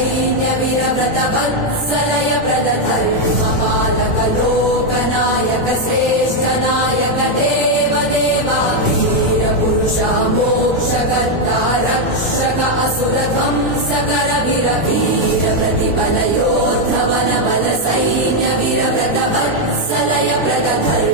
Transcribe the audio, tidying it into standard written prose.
सैन्य वीरव्रत वत्सलय प्रदधर्मपालक लोकनायक श्रेष्ठ नायक देव देवा वीर पुरुषा मोक्षकर्ता रक्षक असुर ध्वंसकर वीर वीर प्रतिबल योद्ध बल बल सैन्य वीरव्रत वत्सलय प्रदधर्म